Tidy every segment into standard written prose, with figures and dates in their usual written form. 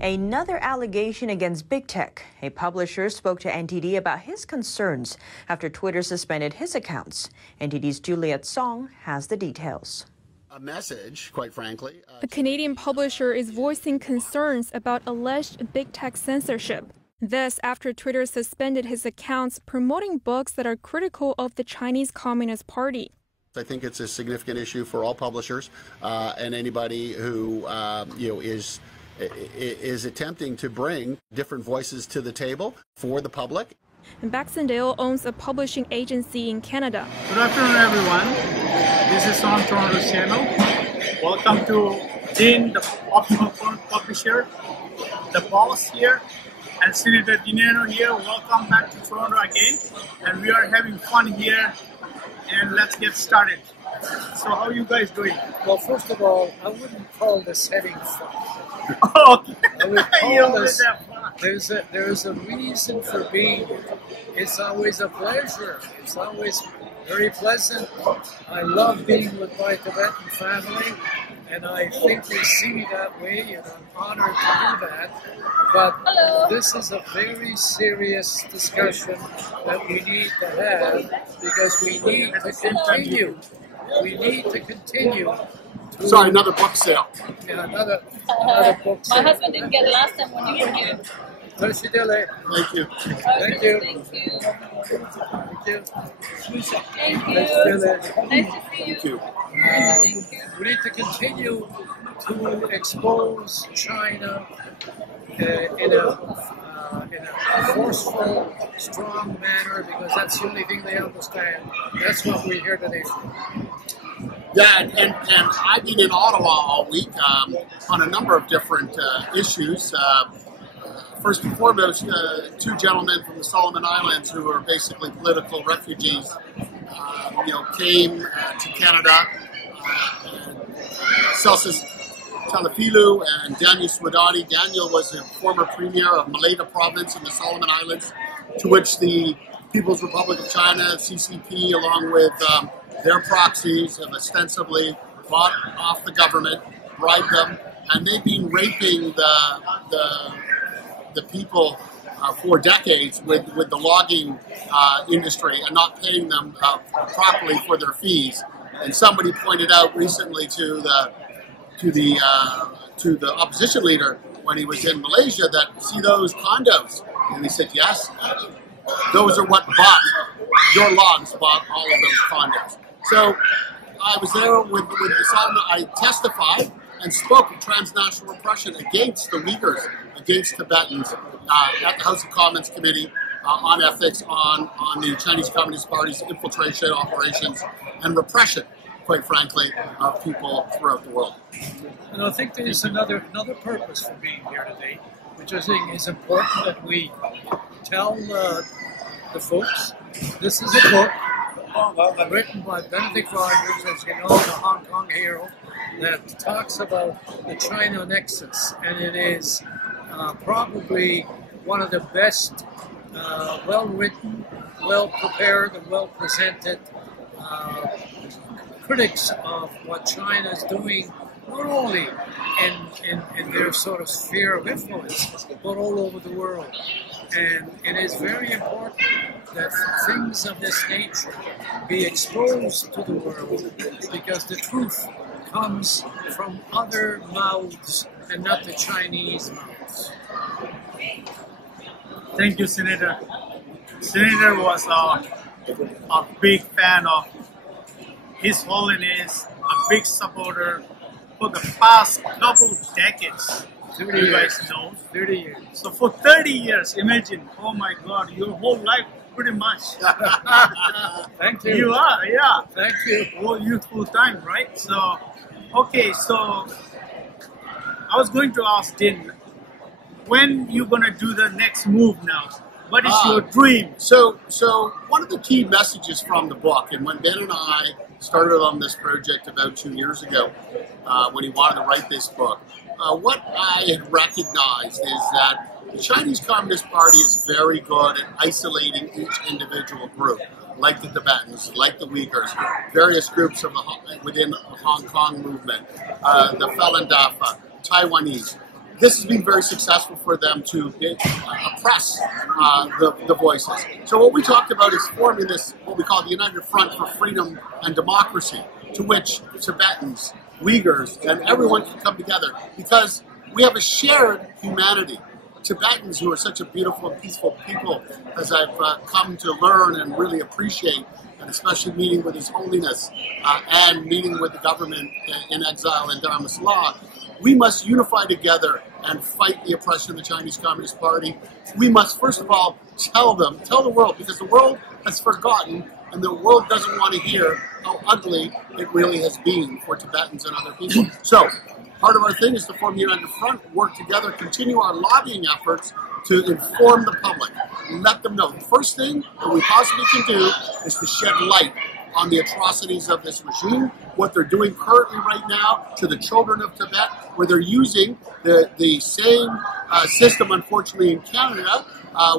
Another allegation against big tech. A publisher spoke to NTD about his concerns after Twitter suspended his accounts. NTD's Juliet Song has the details. A message, quite frankly. A Canadian publisher is voicing concerns about alleged big tech censorship. This after Twitter suspended his accounts promoting books that are critical of the Chinese Communist Party. I think it's a significant issue for all publishers and anybody who is attempting to bring different voices to the table for the public. And Baxendale owns a publishing agency in Canada. Good afternoon, everyone. This is on Toronto's channel. Welcome to Dean, the optional publisher, the boss here, and Senator Nano here. Welcome back to Toronto again. And we are having fun here. And let's get started. So how are you guys doing? Well, first of all, I wouldn't call this having fun. Oh, I would call this, there's a reason for being here. It's always a pleasure. It's always very pleasant. I love being with my Tibetan family, and I think they see me that way, and I'm honored to do that. But this is a very serious discussion that we need to have because we need to continue. We need to continue. Sorry, another book sale. Yeah, another book sale. My husband didn't get it last time when you were here. Thank you. Thank you. Thank you. Thank you. Thank you. Thank you. Nice to see you. Thank you. Thank you. We need to continue to expose China in a forceful, strong manner because that's the only thing they understand. That's what we're here today for. Yeah, and I've been in Ottawa all week on a number of different issues. First and foremost, two gentlemen from the Solomon Islands who are basically political refugees, came to Canada. Celsus Talafilu and Daniel Swadati. Daniel was the former premier of Malaya province in the Solomon Islands, to which the People's Republic of China, CCP, along with their proxies, have ostensibly bought off the government, bribed them, and they've been raping the people for decades with the logging industry and not paying them properly for their fees. And somebody pointed out recently to the opposition leader when he was in Malaysia that, see those condos? And he said, yes, those are what bought, your logs bought all of those condos. So I was there with the Solomon. I testified and spoke of transnational repression against the Uyghurs, against Tibetans at the House of Commons Committee on Ethics, on the Chinese Communist Party's infiltration operations and repression, quite frankly, of people throughout the world. And I think there's another purpose for being here today, which I think is important that we tell the folks. This is a book written by Benedict Rogers, as you know, the Hong Kong hero, that talks about the China nexus, and it is probably one of the best, well-written, well-prepared, and well-presented critics of what China is doing, not only in their sort of sphere of influence, but all over the world. And it is very important that things of this nature be exposed to the world, because the truth comes from other mouths and not the Chinese mouths. Thank you, Senator. Senator was a big fan of His Holiness, a big supporter for the past couple decades. 30 you guys know. 30 years. So for 30 years, imagine, oh my God, your whole life pretty much. Thank you. You are, yeah. Thank you. Whole youthful time, right? So, okay, so I was going to ask Din, when you going to do the next move now? What is your dream? So one of the key messages from the book, and when Ben and I started on this project about 2 years ago, when he wanted to write this book, what I had recognized is that the Chinese Communist Party is very good at isolating each individual group, like the Tibetans, like the Uyghurs, various groups of within the Hong Kong movement, the Falun Dafa, Taiwanese. this has been very successful for them to oppress the voices. So what we talked about is forming this, what we call the United Front for Freedom and Democracy, to which Tibetans, Uyghurs, and everyone can come together because we have a shared humanity. Tibetans, who are such a beautiful and peaceful people, as I've come to learn and really appreciate, and especially meeting with His Holiness and meeting with the government in exile in Dharamsala, we must unify together and fight the oppression of the Chinese Communist Party. We must, first of all, tell the world, because the world has forgotten and the world doesn't want to hear how ugly it really has been for Tibetans and other people. So, part of our thing is to form the United Front, work together, continue our lobbying efforts to inform the public, let them know. The first thing that we possibly can do is to shed light on the atrocities of this regime, what they're doing currently right now to the children of Tibet, where they're using the same system, unfortunately, in Canada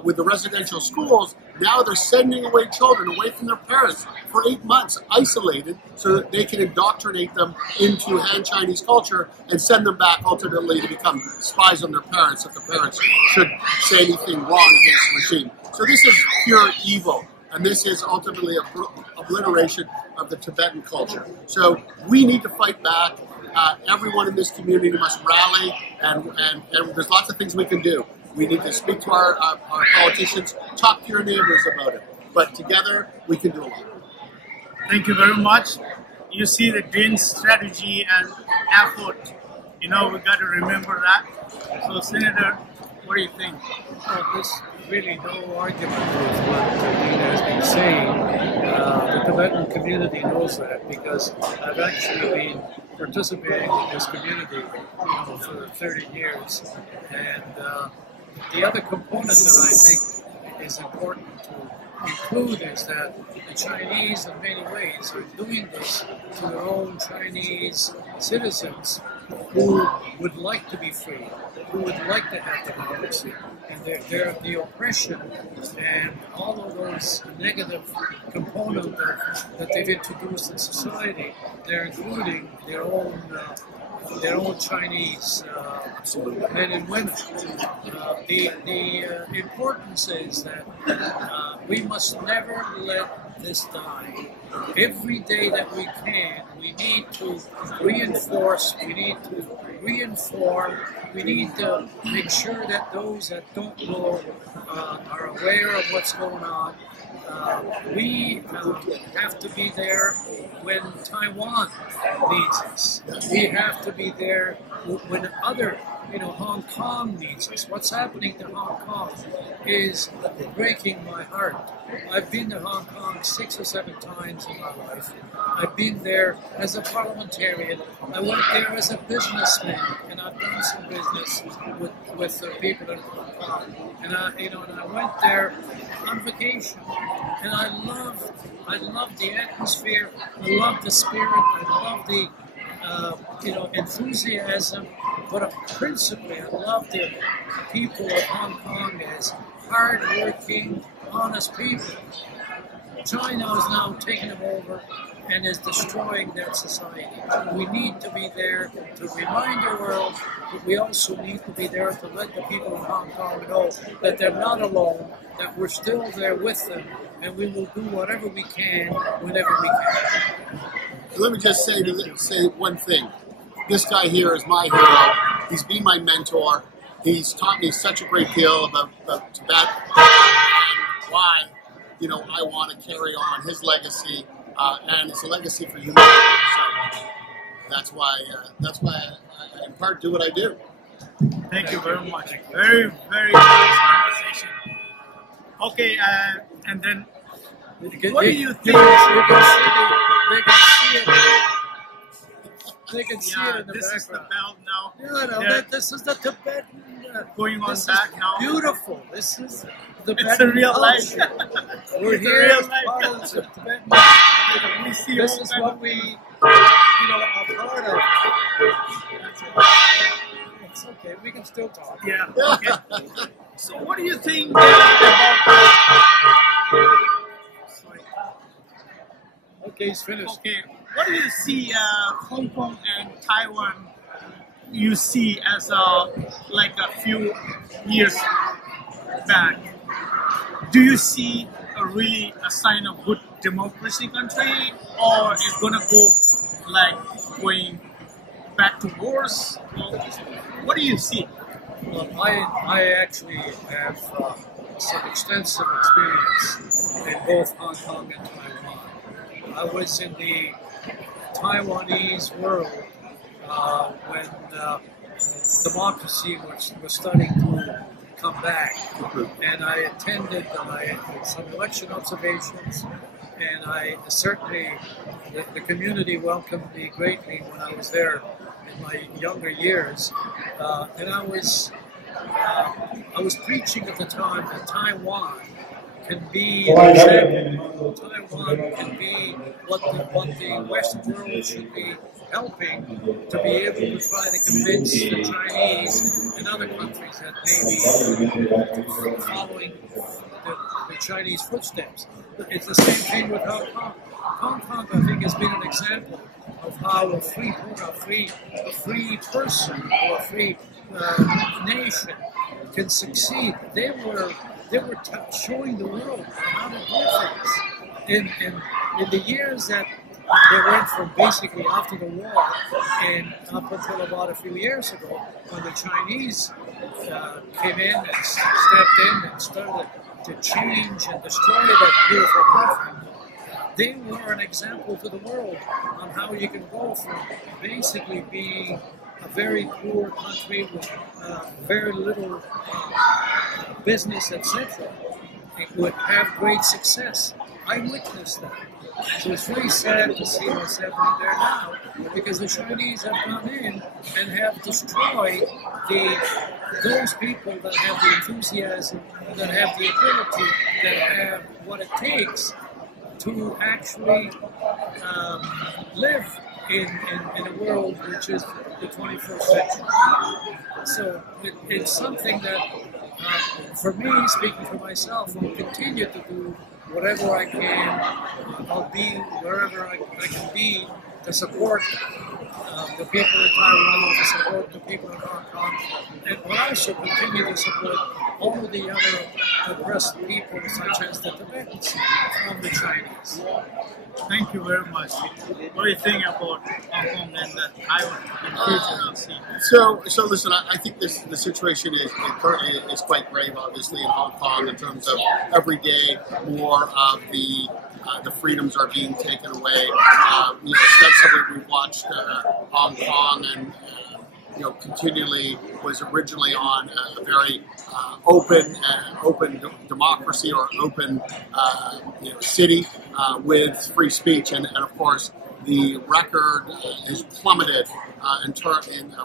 with the residential schools. Now they're sending away children away from their parents for 8 months, isolated, so that they can indoctrinate them into Han Chinese culture and send them back ultimately to become spies on their parents if the parents should say anything wrong against the regime. So this is pure evil, and this is ultimately obliteration of the Tibetan culture. So we need to fight back. Everyone in this community must rally, and there's lots of things we can do. We need to speak to our politicians, talk to your neighbors about it. But together, we can do a lot. Thank you very much. You see the Dean's strategy and effort. You know, we got to remember that. So, Senator, what do you think? Well, there's really no argument with what Dean has been saying. The Tibetan community knows that because I've actually been participating in this community for 30 years. And the other component that I think is important to include is that the Chinese, in many ways, are doing this to their own Chinese citizens who would like to be free, who would like to have democracy. And the oppression and all of those negative components that they've introduced in society, they're including their own Chinese men and women. The importance is that we must never let this die. Every day that we can, we need to reinforce, we need to reinform, we need to make sure that those that don't know are aware of what's going on. We have to be there when Taiwan needs us. We have to be there when other, Hong Kong needs us. What's happening to Hong Kong is breaking my heart. I've been to Hong Kong 6 or 7 times in my life. I've been there as a parliamentarian. I went there as a businessman, and I've done some business with the people in Hong Kong. And I went there on vacation, and I love the atmosphere. I love the spirit. I love the enthusiasm. But principally, I love the people of Hong Kong as hard-working, honest people. China is now taking them over and is destroying that society. We need to be there to remind the world, but we also need to be there to let the people in Hong Kong know that they're not alone, that we're still there with them, and we will do whatever we can, whenever we can. Let me just say one thing. This guy here is my hero. He's been my mentor. He's taught me such a great deal about Tibet and why, I want to carry on his legacy, and it's a legacy for humanity. So that's why I in part do what I do. Thank you very much. Very, very nice conversation. Okay, and then what do you think? They can see it in the this background. Is the bell now. This is the Tibetan. Going on back now. Beautiful. This is the It's the real life. We're It's here the real as life. part of the Tibetan. We see This all is kinds what of we, are part of. It's okay. We can still talk. Yeah. Okay. So, what do you think about? Okay, he's finished. Okay. What do you see Hong Kong and Taiwan you see as like a few years back? Do you see really a sign of good democracy country, or it's gonna go like going back to wars? Well, what do you see? Well, I actually have some extensive experience in both Hong Kong and Taiwan. I was in the Taiwanese world when democracy was starting to come back, and I attended some election observations, and I certainly the community welcomed me greatly when I was there in my younger years, and I was preaching at the time that Taiwan can be an example. Taiwan can be what the Western world should be helping to be able to try to convince the Chinese and other countries that may be following the Chinese footsteps. It's the same thing with Hong Kong. Hong Kong, I think, has been an example of how a free person or a free nation can succeed. They were showing the world how to do things. In the years that they went from basically after the war and up until about a few years ago, when the Chinese came in and stepped in and started to change and destroy that beautiful country, they were an example to the world on how you can go from basically being a very poor country with very little business, etc. It would have great success. I witnessed that. So it's very sad to see what's happening there now, because the Chinese have come in and have destroyed those people that have the enthusiasm, that have the ability, that have what it takes to actually live in a world which is the 21st century. So it's something that, for me, speaking for myself, I'll continue to do whatever I can. I'll be wherever I can be to support the people in Taiwan, to support the people in Hong Kong, and will also continue to support all of the other oppressed people, such as the Tibetans from the Chinese. Thank you very much. What do you think about Hong Kong and Taiwan in future? So listen, I think the situation currently is quite grave, obviously, in Hong Kong in terms of every day more of the freedoms are being taken away. Ostensibly, we watched Hong Kong and continually was originally on a very open democracy or open city with free speech, and of course the record has plummeted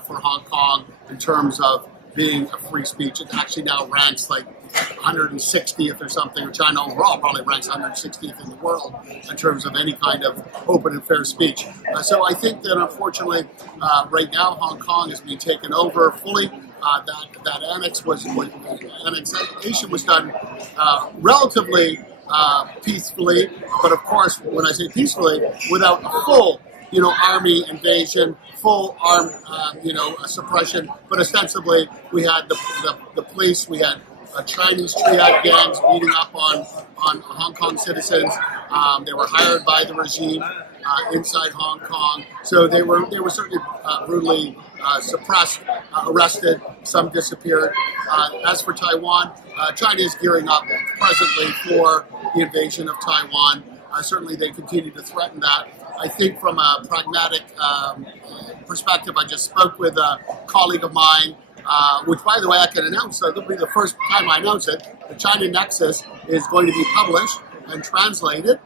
for Hong Kong in terms of being a free speech. It actually now ranks like 160th or something, or China overall probably ranks 160th in the world in terms of any kind of open and fair speech. So I think that unfortunately right now Hong Kong is being taken over fully. That annexation was done relatively peacefully, but of course when I say peacefully, without a full army invasion, full armed, suppression. But ostensibly, we had the police, we had Chinese triad gangs beating up on Hong Kong citizens. They were hired by the regime inside Hong Kong, so they were certainly brutally suppressed, arrested. Some disappeared. As for Taiwan, China is gearing up presently for the invasion of Taiwan. Certainly, they continue to threaten that. I think from a pragmatic perspective, I just spoke with a colleague of mine, which, by the way, I can announce, so it'll be the first time I announce it. The China Nexus is going to be published and translated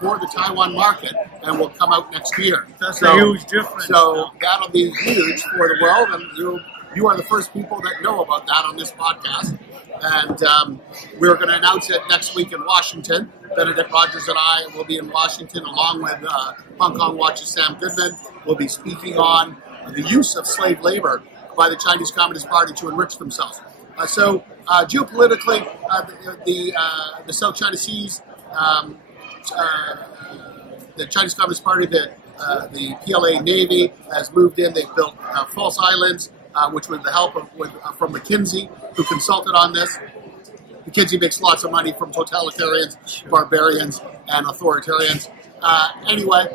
for the Taiwan market and will come out next year. That's a huge difference. So that'll be huge for the world, and you are the first people that know about that on this podcast. And we're going to announce it next week in Washington. Benedict Rogers and I will be in Washington along with Hong Kong Watch's Sam Goodman. We'll be speaking on the use of slave labor by the Chinese Communist Party to enrich themselves. So geopolitically, the South China Seas, the Chinese Communist Party, the the PLA Navy has moved in. They've built false islands, which with the help of from McKinsey, who consulted on this. McKinsey makes lots of money from totalitarians, barbarians, and authoritarians. Anyway,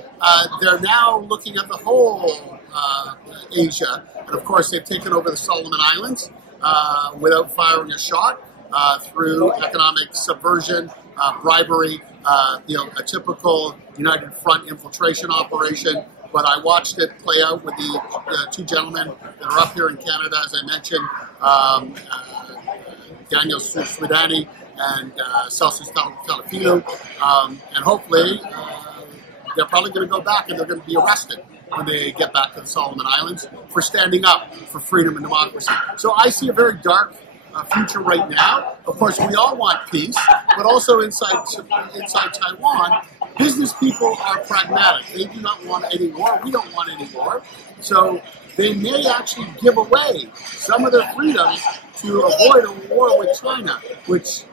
they're now looking at the whole Asia, and of course they've taken over the Solomon Islands without firing a shot through economic subversion, bribery, a typical United Front infiltration operation. But I watched it play out with the two gentlemen that are up here in Canada, as I mentioned, Daniel Swidani and Celsius Talafilu, and hopefully they're probably going to go back and they're going to be arrested when they get back to the Solomon Islands for standing up for freedom and democracy. So I see a very dark future right now. Of course, we all want peace, but also inside Taiwan, business people are pragmatic. They do not want any war. We don't want any war. So they may actually give away some of their freedoms to avoid a war with China, which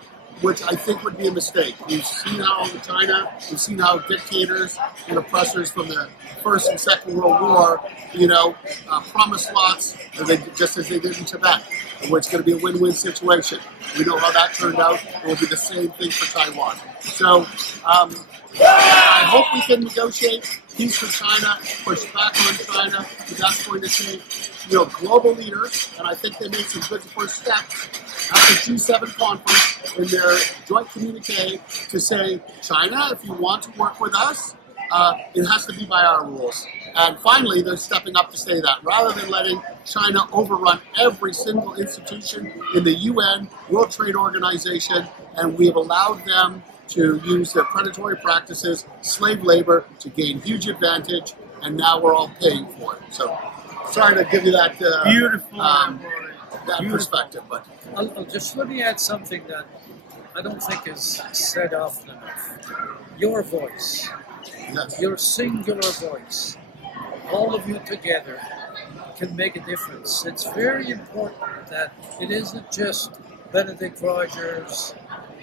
I think would be a mistake. We've seen how we've seen how dictators and oppressors from the First and Second World War, promise lots, just as they did in Tibet, where it's going to be a win-win situation. We know how that turned out. It will be the same thing for Taiwan. So I hope we can negotiate peace with China, push back on China, but that's going to take global leaders, and I think they made some good first steps at the G7 conference in their joint communique to say, China, if you want to work with us, it has to be by our rules. And finally, they're stepping up to say that, rather than letting China overrun every single institution in the UN, World Trade Organization, and we have allowed them to use their predatory practices, slave labor, to gain huge advantage, and now we're all paying for it. So, sorry to give you that beautiful perspective, but just let me add something that I don't think is said often enough. Your voice, yes. Your singular voice, all of you together can make a difference. It's very important that it isn't just Benedict Rogers,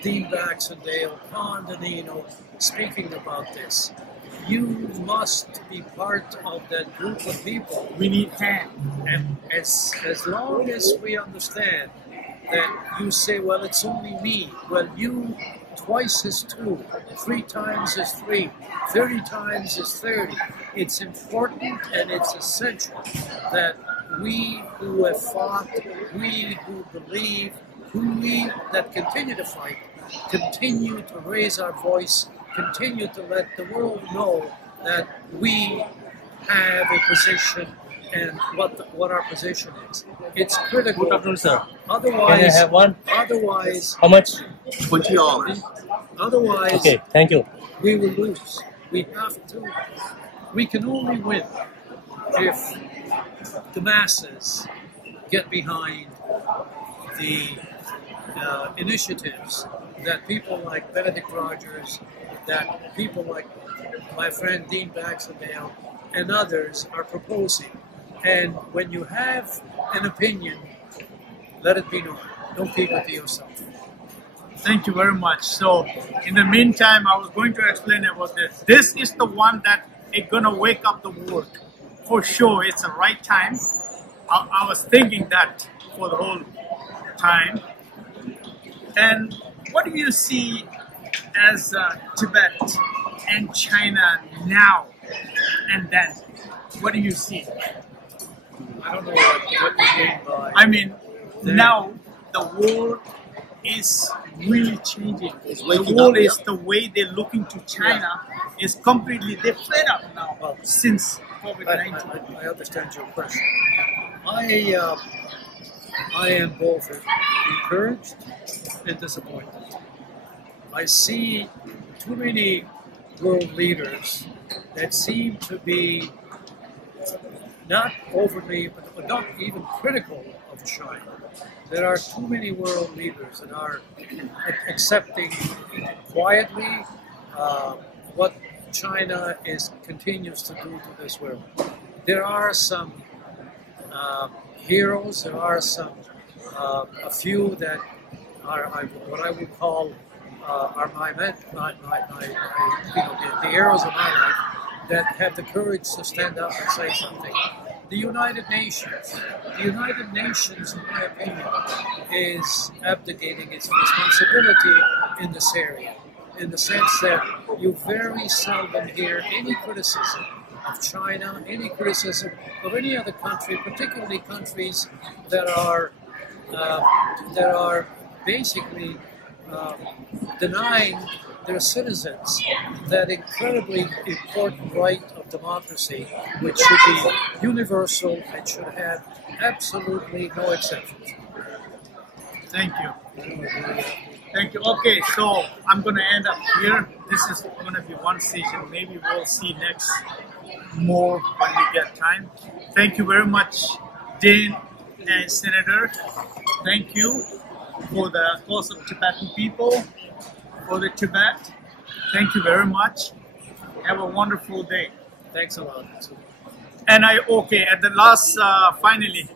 Dean Baxendale, Nano speaking about this. You must be part of that group of people. We need hands. And as long as we understand that you say, well, it's only me. Well, you twice is 2, 3 times is 3, 30 times is 30. It's important and it's essential that we who have fought, we who believe, we that continue to fight, continue to raise our voice, continue to let the world know that we have a position and what our position is. It's critical. Good afternoon, sir. Otherwise, can I have one? Otherwise, How much? $20. Otherwise, Okay, thank you. we will lose. We have to. We can only win if the masses get behind the initiatives that people like Benedict Rogers, that people like my friend Dean Baxendale and others are proposing. And when you have an opinion, let it be known. Don't keep it to yourself. Thank you very much. So, in the meantime, I was going to explain about this. This is the one that is going to wake up the world. For sure, it's the right time. I was thinking that for the whole time. And what do you see as Tibet and China now and then? What do you see? I don't know what you mean by... I mean, now the world is really changing. The world is the way they're looking to China is completely, they're fed up now since COVID-19. I understand your question. I am both encouraged and disappointed. I see too many world leaders that seem to be not overly, but not even critical of China. There are too many world leaders that are accepting quietly what China continues to do to this world. There are some heroes. There are some a few that are what I would call are the heroes of my life that have the courage to stand up and say something. The United Nations, in my opinion, is abdicating its responsibility in this area, in the sense that you very seldom hear any criticism of China, any criticism of any other country, particularly countries that are basically denying their citizens that incredibly important right of democracy, which should be universal and should have absolutely no exceptions. Thank you. Thank you. Okay, so I'm going to end up here. This is going to be one session. Maybe we'll see next more when we get time. Thank you very much, Dean and Senator. Thank you for the cause of Tibetan people, for the Tibet. Thank you very much. Have a wonderful day. Thanks a lot. And at the last, finally,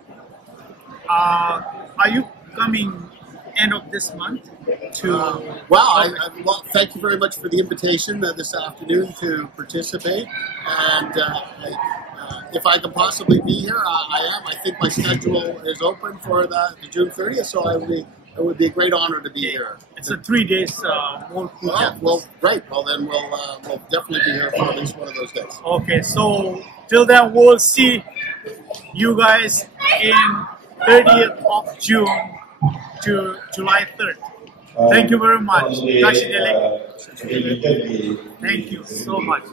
are you coming end of this month to... Well, thank you very much for the invitation this afternoon to participate. And if I can possibly be here, I am. I think my schedule is open for the June 30th, so it would be a great honor to be here. It's a 3 days more. Well, great. Well, then we'll definitely be here for at least one of those days. Okay, so till then we'll see you guys in 30th of June to July 3rd. Thank you very much. Baxendale. Thank you so much.